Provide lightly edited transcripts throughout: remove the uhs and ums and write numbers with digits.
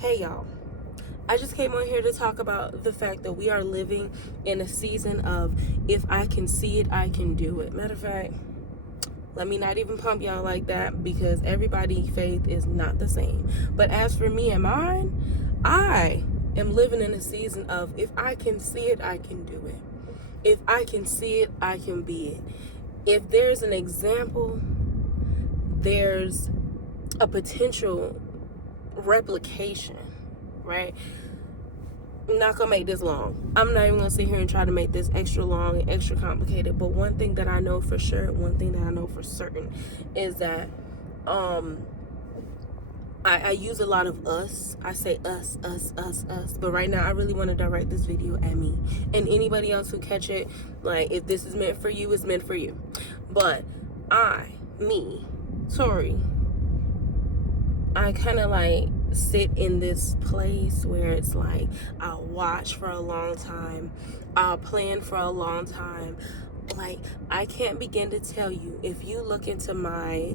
Hey y'all, I just came on here to talk about the fact that we are living in a season of if I can see it, I can do it. Matter of fact, let me not even pump y'all like that because everybody's faith is not the same. But as for me and mine, I am living in a season of if I can see it, I can do it. If I can see it, I can be it. If there's an example, there's a potential replication, right? I'm not gonna make this long. I'm not even gonna sit here and try to make this extra long and extra complicated. But one thing that I know for sure, one thing that I know for certain is that I use a lot of us. I say us. But right now I really want to direct this video at me. And anybody else who catch it, like if this is meant for you, it's meant for you. But Tori, I kind of like sit in this place where it's like I'll watch for a long time, I'll plan for a long time. Like I can't begin to tell you, if you look into my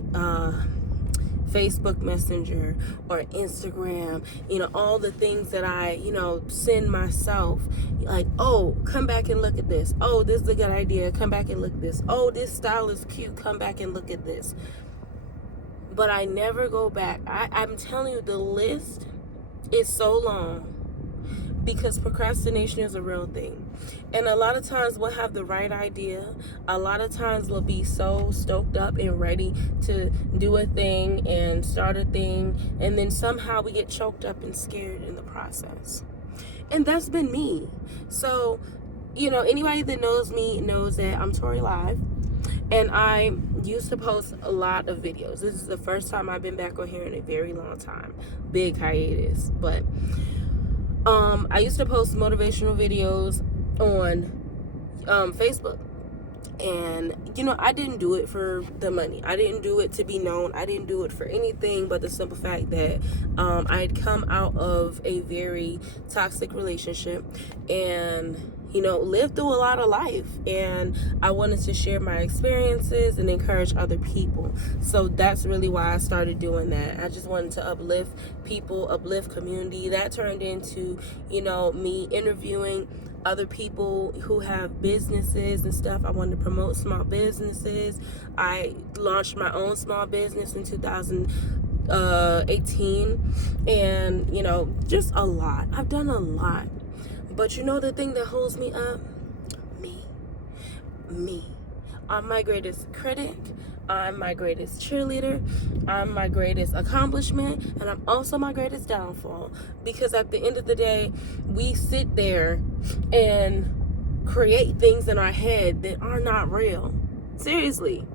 Facebook Messenger or Instagram, all the things that I, send myself, like, oh, come back and look at this. Oh, this is a good idea. Come back and look at this. Oh, this style is cute. Come back and look at this. But I never go back. I'm telling you, the list is so long because procrastination is a real thing. And a lot of times we'll have the right idea. A lot of times we'll be so stoked up and ready to do a thing and start a thing. And then somehow we get choked up and scared in the process. And that's been me. So, anybody that knows me knows that I'm Tori Live. And I used to post a lot of videos. This is the first time I've been back on here in a very long time. Big hiatus. But I used to post motivational videos on Facebook. And, I didn't do it for the money. I didn't do it to be known. I didn't do it for anything but the simple fact that I had come out of a very toxic relationship and lived through a lot of life, and I wanted to share my experiences and encourage other people. So that's really why I started doing that. I just wanted to uplift people, uplift community. That turned into, me interviewing other people who have businesses and stuff. I wanted to promote small businesses. I launched my own small business in 2018, and just a lot. I've done a lot. But the thing that holds me up? Me. I'm my greatest critic. I'm my greatest cheerleader. I'm my greatest accomplishment. And I'm also my greatest downfall. Because at the end of the day, we sit there and create things in our head that are not real. Seriously.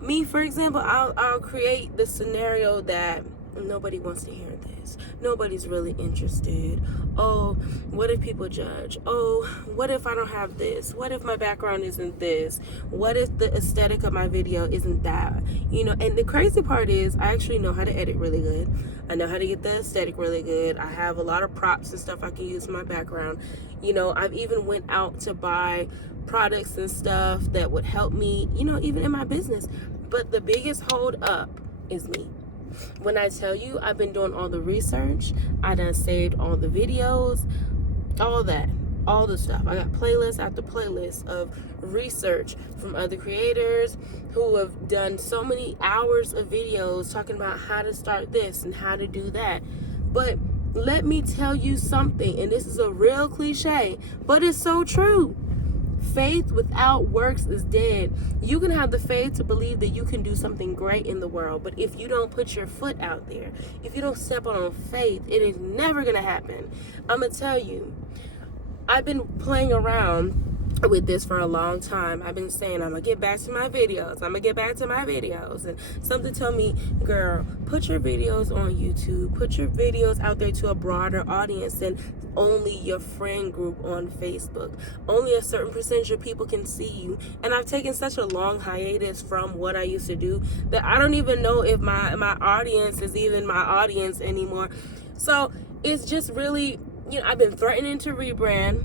Me, for example, I'll create the scenario that nobody wants to hear this. Nobody's really interested. Oh, what if people judge? Oh, what if I don't have this? What if my background isn't this? What if the aesthetic of my video isn't that? And the crazy part is I actually know how to edit really good. I know how to get the aesthetic really good. I have a lot of props and stuff I can use in my background. I've even went out to buy products and stuff that would help me, even in my business. But the biggest hold up is me. When I tell you I've been doing all the research, I done saved all the videos, all that, all the stuff. I got playlist after playlist of research from other creators who have done so many hours of videos talking about how to start this and how to do that. But let me tell you something, and this is a real cliche, but it's so true. Faith without works is dead. You can have the faith to believe that you can do something great in the world, but if you don't put your foot out there, if you don't step on faith, it is never going to happen. I'm going to tell you, I've been playing around with this for a long time. I've been saying I'm gonna get back to my videos. And something told me, girl, put your videos on YouTube. Put your videos out there to a broader audience than only your friend group on Facebook. Only a certain percentage of people can see you. And I've taken such a long hiatus from what I used to do that I don't even know if my audience is even my audience anymore. So it's just really, I've been threatening to rebrand.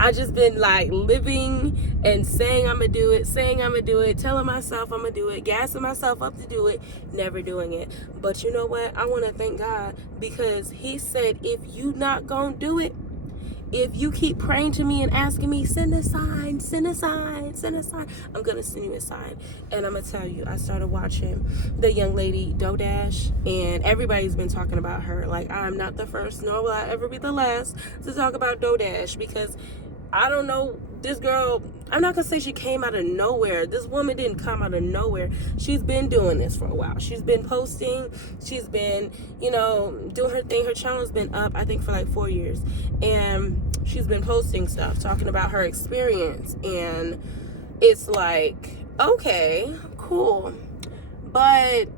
I just been like living and saying I'm gonna do it, telling myself I'm gonna do it, gassing myself up to do it, never doing it. But you know what? I want to thank God, because he said, if you not gonna do it, if you keep praying to me and asking me, send a sign, I'm going to send you a sign. And I'm going to tell you, I started watching the young lady, Dodash, and everybody's been talking about her. Like, I'm not the first, nor will I ever be the last to talk about Dodash, because I don't know, this girl, I'm not going to say she came out of nowhere. This woman didn't come out of nowhere. She's been doing this for a while. She's been posting. She's been, doing her thing. Her channel's been up, I think, for like 4 years. And she's been posting stuff, talking about her experience. And it's like, okay, cool. But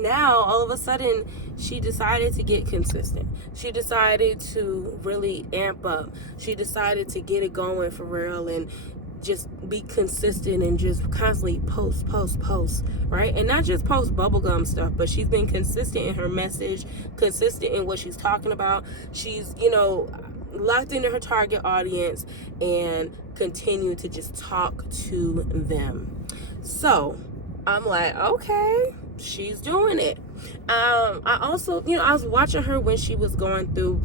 now, all of a sudden, she decided to get consistent. She decided to really amp up. She decided to get it going for real and just be consistent and just constantly post, right? And not just post bubblegum stuff, but she's been consistent in her message, consistent in what she's talking about. She's, locked into her target audience and continue to just talk to them. So I'm like, okay, she's doing it. I also, I was watching her when she was going through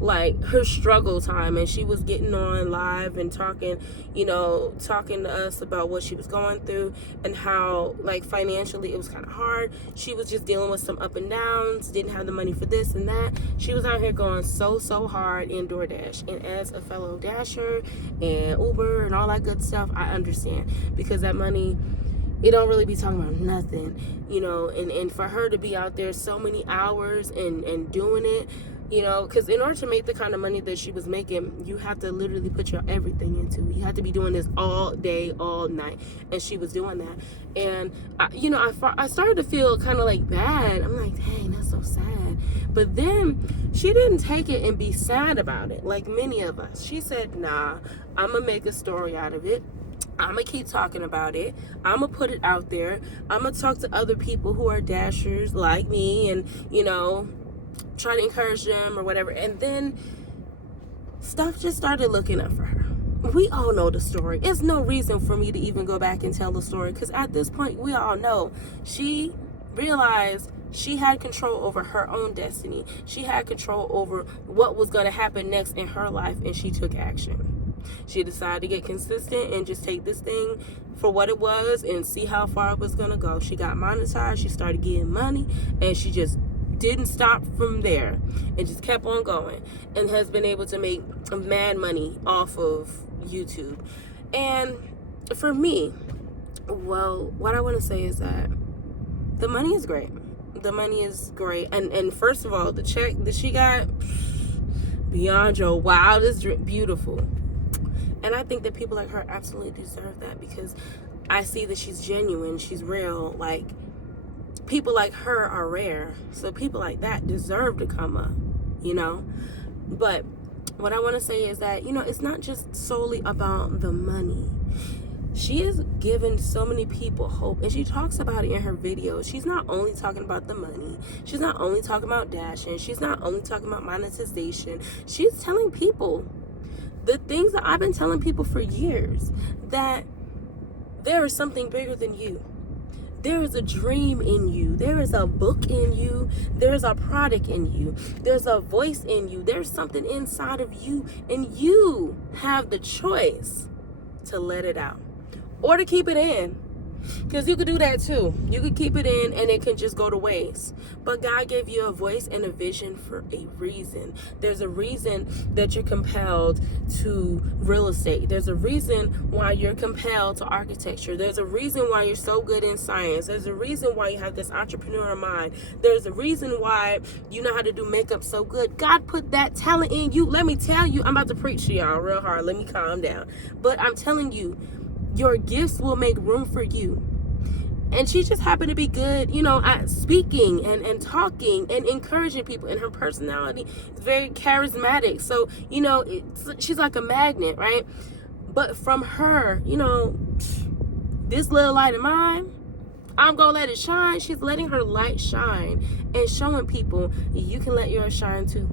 like her struggle time, and she was getting on live and talking to us about what she was going through and how, like, financially it was kind of hard. She was just dealing with some up and downs, didn't have the money for this and that. She was out here going so hard in DoorDash, and as a fellow Dasher and Uber and all that good stuff, I understand, because that money, it don't really be talking about nothing, and for her to be out there so many hours and doing it, because in order to make the kind of money that she was making, you have to literally put your everything into it. You have to be doing this all day, all night, and she was doing that. And I started to feel kind of like bad. I'm like, dang, that's so sad. But then she didn't take it and be sad about it like many of us. She said, nah, I'm gonna make a story out of it. I'm going to keep talking about it. I'm going to put it out there. I'm going to talk to other people who are Dashers like me and, try to encourage them or whatever. And then stuff just started looking up for her. We all know the story. It's no reason for me to even go back and tell the story, because at this point, we all know she realized she had control over her own destiny. She had control over what was going to happen next in her life, and she took action. She decided to get consistent and just take this thing for what it was and see how far it was going to go. She got monetized. She started getting money, and she just didn't stop from there and just kept on going, and has been able to make mad money off of YouTube. And for me, well, what I want to say is that the money is great. The money is great. And first of all, the check that she got, beyond your wildest dream, beautiful. And I think that people like her absolutely deserve that, because I see that she's genuine, she's real. Like, people like her are rare, so people like that deserve to come up, But what I want to say is that, it's not just solely about the money. She has given so many people hope, and she talks about it in her videos. She's not only talking about the money. She's not only talking about dashing. She's not only talking about monetization. She's telling people the things that I've been telling people for years, that there is something bigger than you. There is a dream in you. There is a book in you. There's a product in you. There's a voice in you. There's something inside of you, and you have the choice to let it out or to keep it in. Because you could do that too. You could keep it in and it can just go to waste. But God gave you a voice and a vision for a reason. There's a reason that you're compelled to real estate. There's a reason why you're compelled to architecture. There's a reason why you're so good in science. There's a reason why you have this entrepreneurial mind. There's a reason why you know how to do makeup so good. God put that talent in you. Let me tell you, I'm about to preach to y'all real hard. Let me calm down. But I'm telling you, your gifts will make room for you. And she just happened to be good, at speaking and talking and encouraging people. And her personality is very charismatic. So, she's like a magnet, right? But from her, this little light of mine, I'm going to let it shine. She's letting her light shine and showing people you can let yours shine too.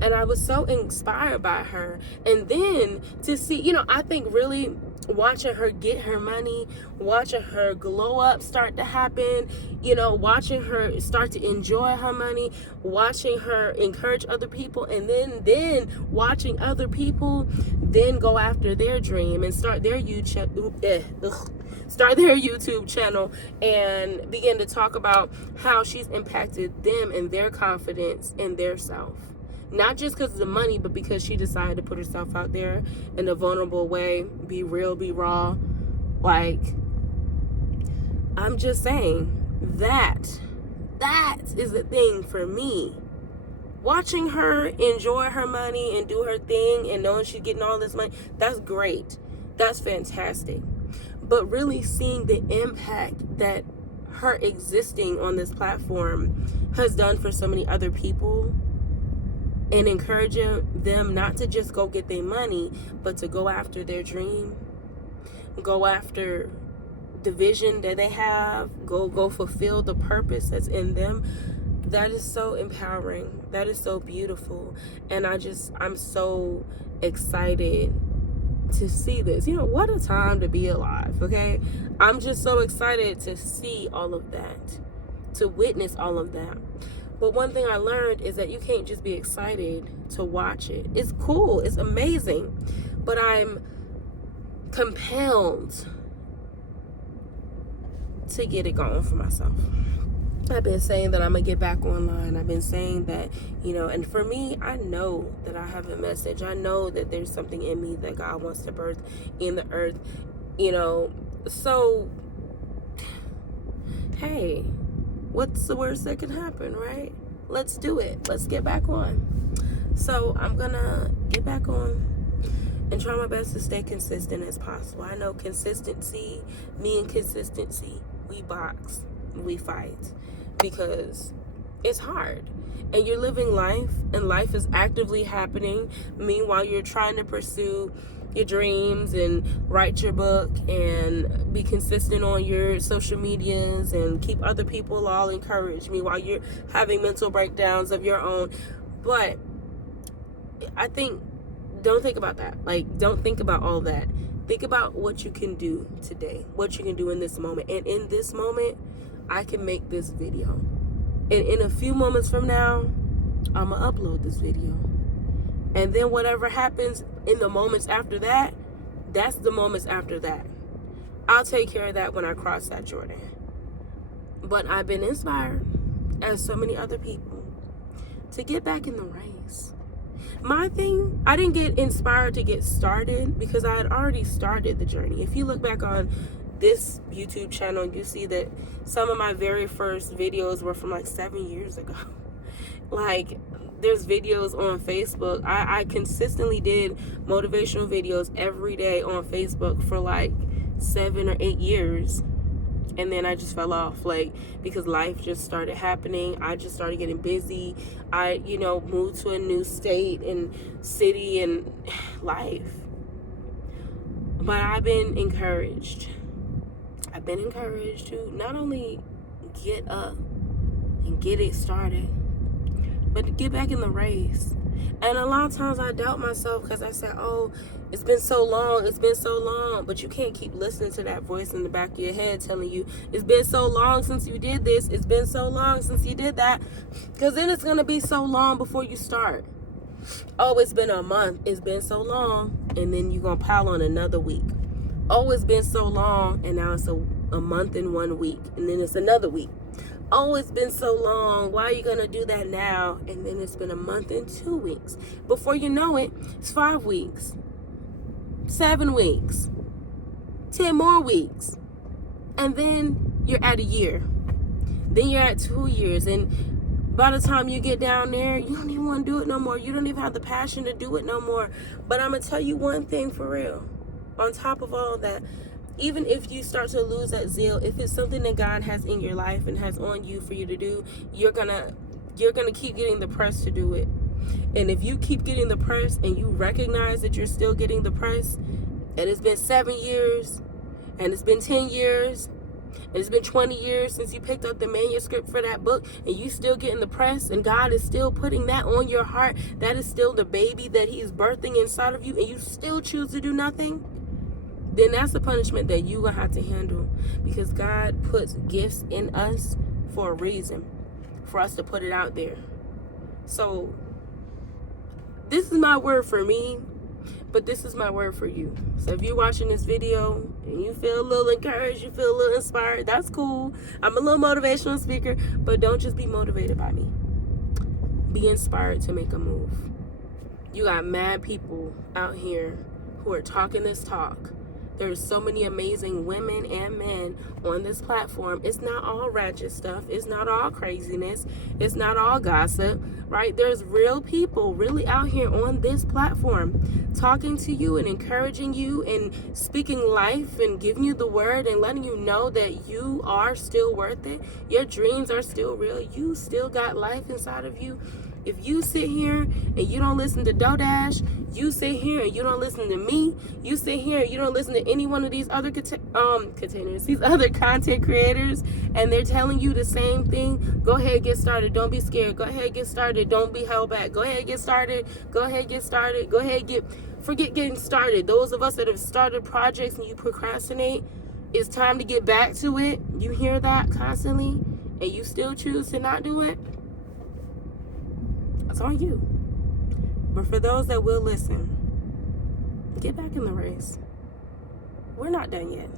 And I was so inspired by her. And then to see, I think really watching her get her money, watching her glow up start to happen, watching her start to enjoy her money, watching her encourage other people, and then watching other people then go after their dream and start their YouTube channel and begin to talk about how she's impacted them and their confidence in their self. Not just because of the money, but because she decided to put herself out there in a vulnerable way, be real, be raw. Like, I'm just saying that is the thing for me. Watching her enjoy her money and do her thing and knowing she's getting all this money, that's great. That's fantastic. But really seeing the impact that her existing on this platform has done for so many other people, and encouraging them not to just go get their money, but to go after their dream, go after the vision that they have, go fulfill the purpose that's in them. That is so empowering. That is so beautiful. And I'm so excited to see this. What a time to be alive, okay? I'm just so excited to see all of that, to witness all of that. But one thing I learned is that you can't just be excited to watch it. It's cool. It's amazing. But I'm compelled to get it going for myself. I've been saying that I'm going to get back online. I've been saying that, and for me, I know that I have a message. I know that there's something in me that God wants to birth in the earth, So, hey, what's the worst that can happen, right? Let's do it. Let's get back on. So I'm gonna get back on and try my best to stay consistent as possible. I know me and consistency, we box, we fight, because it's hard. And you're living life, and life is actively happening. Meanwhile, you're trying to pursue your dreams and write your book and be consistent on your social medias and keep other people all encouraged. Meanwhile, you're having mental breakdowns of your own. But I think, don't think about that. Don't think about all that. Think about what you can do today, what you can do in this moment. And in this moment, I can make this video. And in a few moments from now, I'm going to upload this video. And then whatever happens in the moments after that, that's the moments after that. I'll take care of that when I cross that Jordan. But I've been inspired, as so many other people, to get back in the race. My thing, I didn't get inspired to get started because I had already started the journey. If you look back on this YouTube channel, you see that some of my very first videos were from 7 years ago. There's videos on Facebook. I consistently did motivational videos every day on Facebook for 7 or 8 years. And then I just fell off, because life just started happening. I just started getting busy. I, moved to a new state and city and life. But I've been encouraged. I've been encouraged to not only get up and get it started, but to get back in the race. And a lot of times I doubt myself because I said, it's been so long. But you can't keep listening to that voice in the back of your head telling you, it's been so long since you did this, it's been so long since you did that, because then it's going to be so long before you start. It's been a month, it's been so long, and then you're going to pile on another week. It's been so long, and now it's a month and 1 week, and then it's another week. It's been so long, why are you going to do that now? And then it's been a month and 2 weeks. Before you know it, it's 5 weeks, 7 weeks, 10 more weeks. And then you're at a year. Then you're at 2 years. And by the time you get down there, you don't even want to do it no more. You don't even have the passion to do it no more. But I'm going to tell you one thing for real. On top of all that, even if you start to lose that zeal, if it's something that God has in your life and has on you for you to do, you're gonna keep getting the press to do it. And if you keep getting the press and you recognize that you're still getting the press, and it's been 7 years, and it's been 10 years, And it's been 20 years since you picked up the manuscript for that book, and you still getting the press, and God is still putting that on your heart. That is still the baby that He is birthing inside of you, and you still choose to do nothing. Then that's the punishment that you gonna have to handle, because God puts gifts in us for a reason, for us to put it out there. So this is my word for me, but this is my word for you. So if you're watching this video and you feel a little encouraged, you feel a little inspired, that's cool. I'm a little motivational speaker, but don't just be motivated by me. Be inspired to make a move. You got mad people out here who are talking this talk. There's so many amazing women and men on this platform. It's not all ratchet stuff. It's not all craziness. It's not all gossip, right? There's real people really out here on this platform talking to you and encouraging you and speaking life and giving you the word and letting you know that you are still worth it. Your dreams are still real. You still got life inside of you. If you sit here and you don't listen to Dodash, you sit here and you don't listen to me, you sit here and you don't listen to any one of these other these other content creators, and they're telling you the same thing, go ahead, get started. Don't be scared. Go ahead, get started. Don't be held back. Go ahead, get started. Go ahead, get started. Go ahead, forget getting started. Those of us that have started projects and you procrastinate, it's time to get back to it. You hear that constantly, and you still choose to not do it. It's on you. But for those that will listen, get back in the race. We're not done yet.